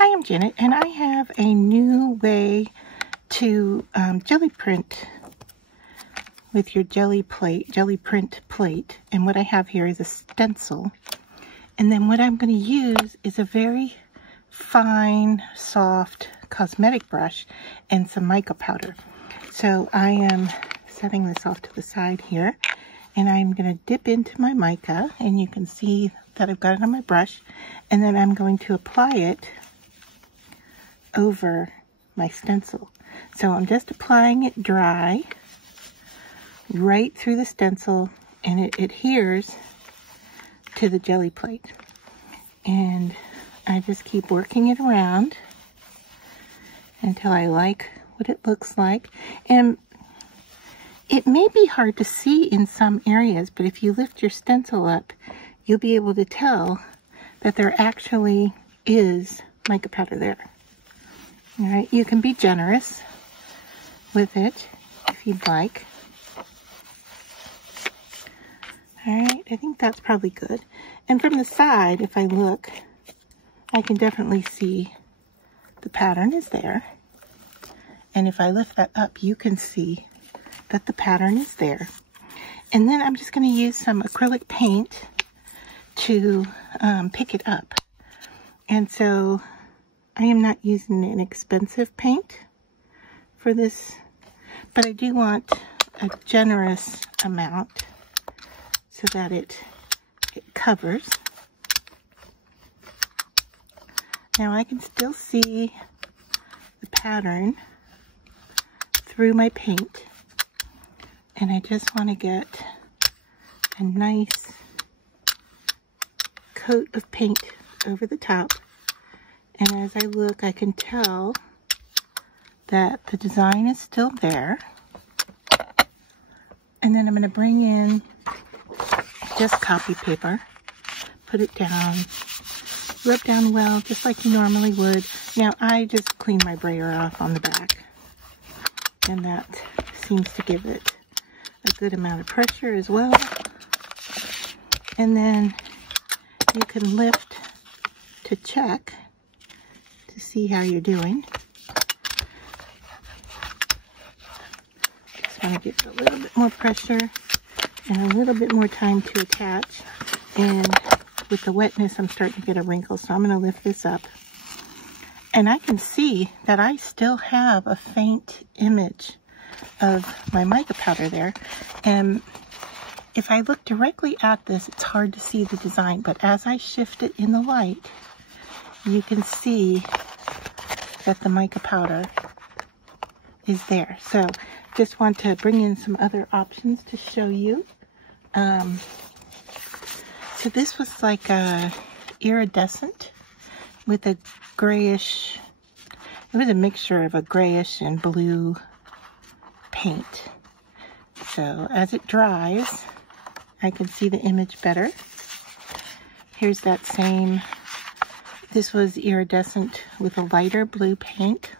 Hi, I'm Janet, and I have a new way to jelly print with your jelly print plate. And what I have here is a stencil. And then what I'm going to use is a very fine, soft cosmetic brush and some mica powder. So I am setting this off to the side here, and I'm going to dip into my mica, and you can see that I've got it on my brush, and then I'm going to apply it over my stencil. So I'm just applying it dry right through the stencil, and it adheres to the jelly plate. And I just keep working it around until I like what it looks like. And it may be hard to see in some areas, but if you lift your stencil up, you'll be able to tell that there actually is mica powder there. All right, you can be generous with it if you'd like. All right, I think that's probably good. And from the side, if I look, I can definitely see the pattern is there. And if I lift that up, you can see that the pattern is there. And then I'm just going to use some acrylic paint to pick it up. And so I am not using an expensive paint for this, but I do want a generous amount so that it covers. Now I can still see the pattern through my paint, and I just want to get a nice coat of paint over the top. And as I look, I can tell that the design is still there. And then I'm going to bring in just copy paper, put it down, rub down well, just like you normally would. Now, I just clean my brayer off on the back, and that seems to give it a good amount of pressure as well. And then you can lift to check to see how you're doing. Just want to give it a little bit more pressure and a little bit more time to attach. And with the wetness, I'm starting to get a wrinkle, so I'm going to lift this up. And I can see that I still have a faint image of my mica powder there. And if I look directly at this, it's hard to see the design, but as I shift it in the light, you can see that the mica powder is there. So just want to bring in some other options to show you. So this was like a iridescent with a grayish, it was a mixture of a grayish and blue paint. So as it dries, I can see the image better. Here's that same, this was iridescent with a lighter blue paint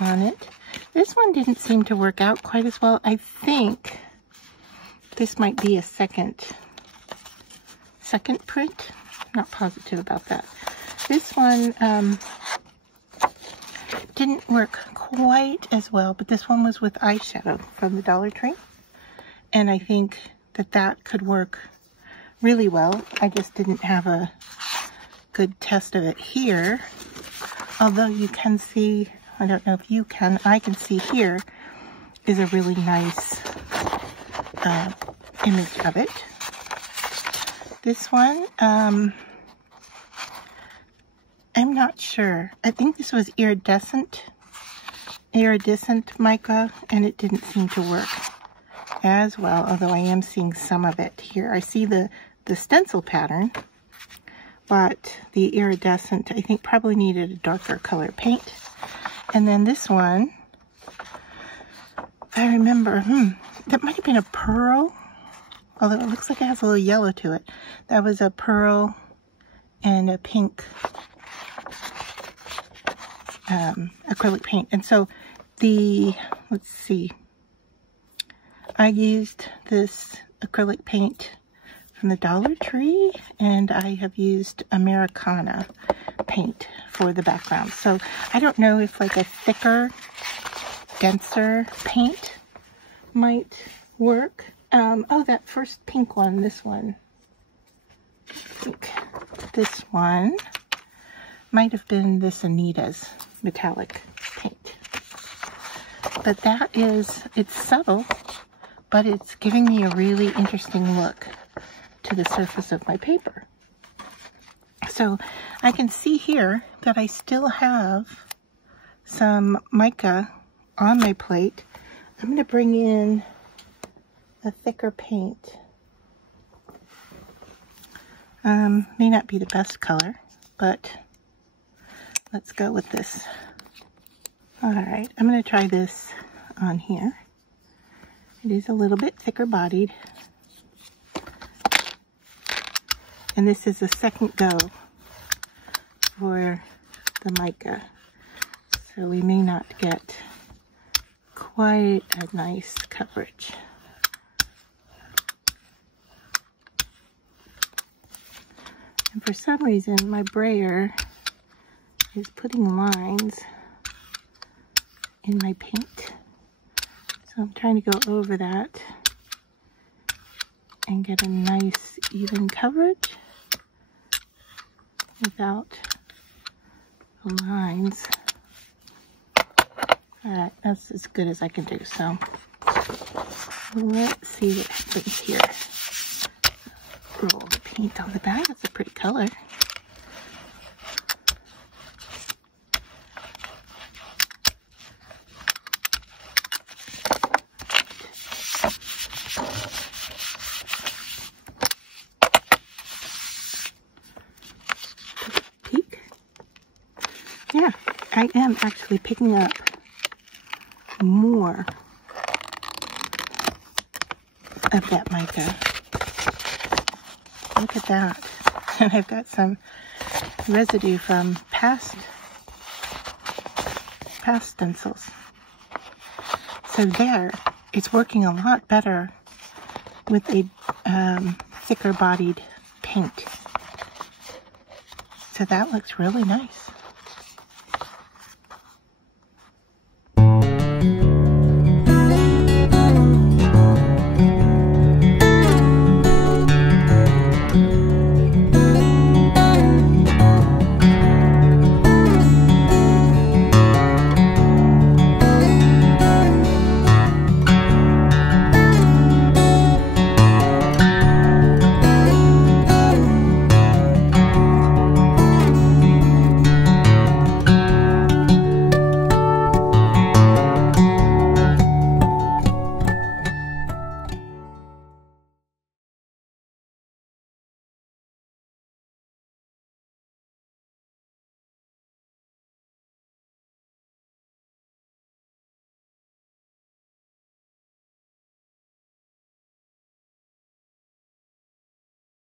on it. This one didn't seem to work out quite as well. I think this might be a second print. Not positive about that. This one didn't work quite as well, but this one was with eyeshadow from the Dollar Tree. And I think that that could work really well. I just didn't have a good test of it here. Although you can see, I don't know if you can, I can see here is a really nice image of it. This one, I'm not sure. I think this was iridescent mica, and it didn't seem to work as well, although I am seeing some of it here. I see the stencil pattern, but the iridescent, I think, probably needed a darker color paint. And then this one, I remember, that might have been a pearl, although it looks like it has a little yellow to it. That was a pearl and a pink acrylic paint. And so let's see, I used this acrylic paint from the Dollar Tree, and I have used Americana. paint for the background. So I don't know if like a thicker, denser paint might work. Oh, that first pink one, this one. I think this one might have been this Anita's metallic paint. But that is, it's subtle, but it's giving me a really interesting look to the surface of my paper. So I can see here that I still have some mica on my plate. I'm going to bring in a thicker paint. May not be the best color, but let's go with this. Alright, I'm going to try this on here. It is a little bit thicker bodied. And this is the second go for the mica. So we may not get quite a nice coverage. And for some reason, my brayer is putting lines in my paint. So I'm trying to go over that and get a nice even coverage without the lines. Alright, that's as good as I can do. So let's see what happens here. Roll the paint on the back. That's a pretty color. Peek. Yeah, I am actually picking up more of that mica. Look at that. And I've got some residue from past stencils. So there, it's working a lot better with a thicker bodied paint. So that looks really nice.